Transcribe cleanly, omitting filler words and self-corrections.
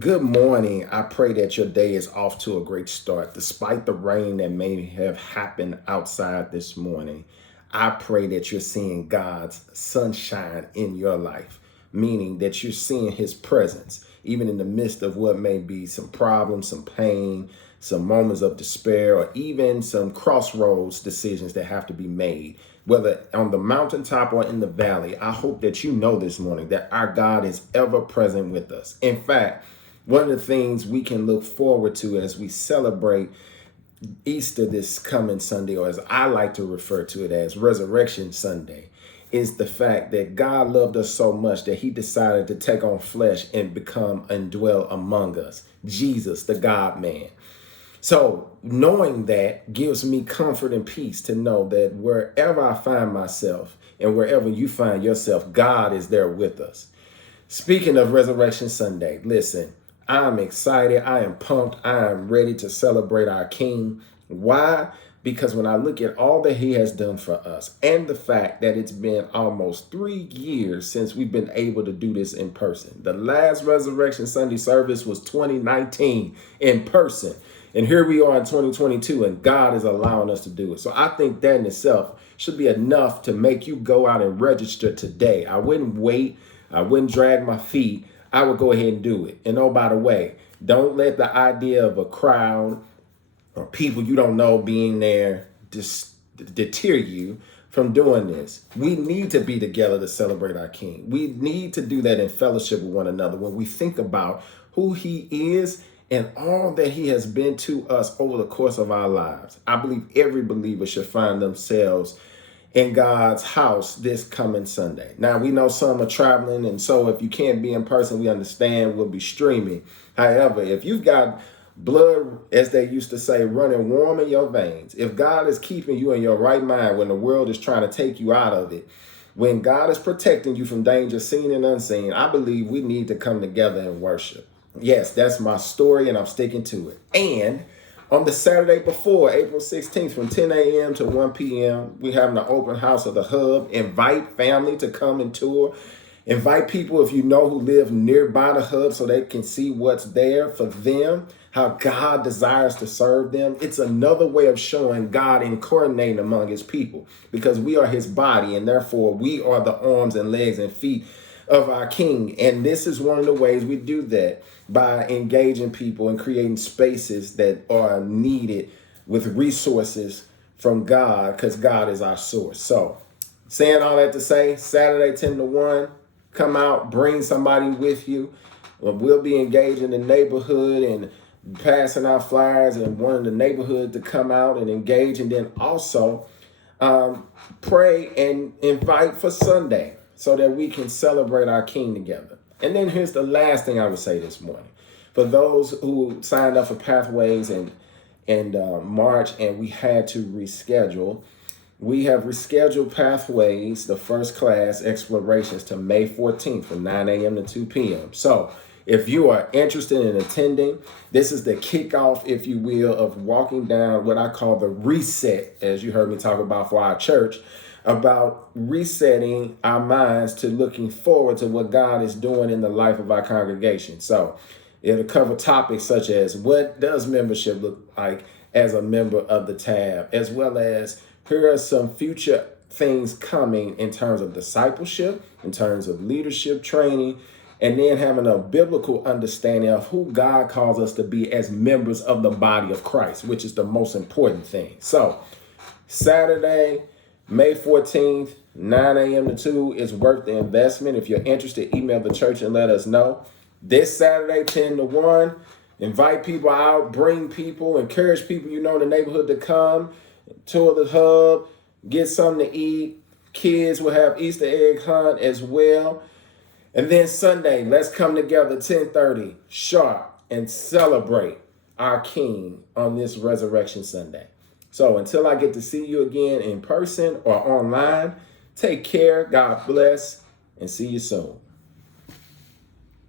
Good morning. I pray that your day is off to a great start. Despite the rain that may have happened outside this morning, I pray that you're seeing God's sunshine in your life, meaning that you're seeing his presence, even in the midst of what may be some problems, some pain, some moments of despair, or even some crossroads decisions that have to be made. Whether on the mountaintop or in the valley, I hope that you know this morning that our God is ever present with us. In fact, one of the things we can look forward to as we celebrate Easter this coming Sunday, or as I like to refer to it as Resurrection Sunday, is the fact that God loved us so much that he decided to take on flesh and become and dwell among us. Jesus, the God man. So knowing that gives me comfort and peace to know that wherever I find myself and wherever you find yourself, God is there with us. Speaking of Resurrection Sunday, listen, I'm excited. I am pumped. I am ready to celebrate our King. Why? Because when I look at all that he has done for us and the fact that it's been almost 3 years since we've been able to do this in person. The last Resurrection Sunday service was 2019 in person. And here we are in 2022 and God is allowing us to do it. So I think that in itself should be enough to make you go out and register today. I wouldn't wait. I wouldn't drag my feet. I would go ahead and do it. And oh, by the way, don't let the idea of a crowd or people you don't know being there just deter you from doing this. We need to be together to celebrate our King. We need to do that in fellowship with one another when we think about who he is and all that he has been to us over the course of our lives. I believe every believer should find themselves in God's house this coming Sunday. Now, we know some are traveling, and so if you can't be in person, we understand we'll be streaming. However, if you've got blood, as they used to say, running warm in your veins, if God is keeping you in your right mind when the world is trying to take you out of it, when God is protecting you from danger seen and unseen, I believe we need to come together and worship. Yes, that's my story, and I'm sticking to it. And on the Saturday before, April 16th, from 10 a.m. to 1 p.m., we have an open house of the Hub. Invite family to come and tour. Invite people, if you know, who live nearby the Hub so they can see what's there for them, how God desires to serve them. It's another way of showing God incarnating among his people because we are his body, and therefore we are the arms and legs and feet of our King. And this is one of the ways we do that, by engaging people and creating spaces that are needed with resources from God, because God is our source. So saying all that to say, Saturday 10 to 1, come out, bring somebody with you. We'll be engaged in the neighborhood and passing out flyers and wanting the neighborhood to come out and engage. And then also pray and invite for Sunday so that we can celebrate our King together. And then here's the last thing I would say this morning. For those who signed up for Pathways and March and we had to reschedule, we have rescheduled Pathways, the first class explorations, to May 14th from 9 a.m. to 2 p.m. So if you are interested in attending, this is the kickoff, if you will, of walking down what I call the reset, as you heard me talk about for our church, about resetting our minds to looking forward to what God is doing in the life of our congregation. So it'll cover topics such as what does membership look like as a member of the tab, as well as here are some future things coming in terms of discipleship, in terms of leadership training, and then having a biblical understanding of who God calls us to be as members of the body of Christ, which is the most important thing. So Saturday, May 14th, 9 a.m. to 2 is worth the investment. If you're interested, email the church and let us know. This Saturday, 10 to 1, invite people out, bring people, encourage people you know in the neighborhood to come, tour the Hub, get something to eat. Kids will have Easter egg hunt as well. And then Sunday, let's come together 10:30 sharp and celebrate our King on this Resurrection Sunday. So until I get to see you again in person or online, take care, God bless, and see you soon.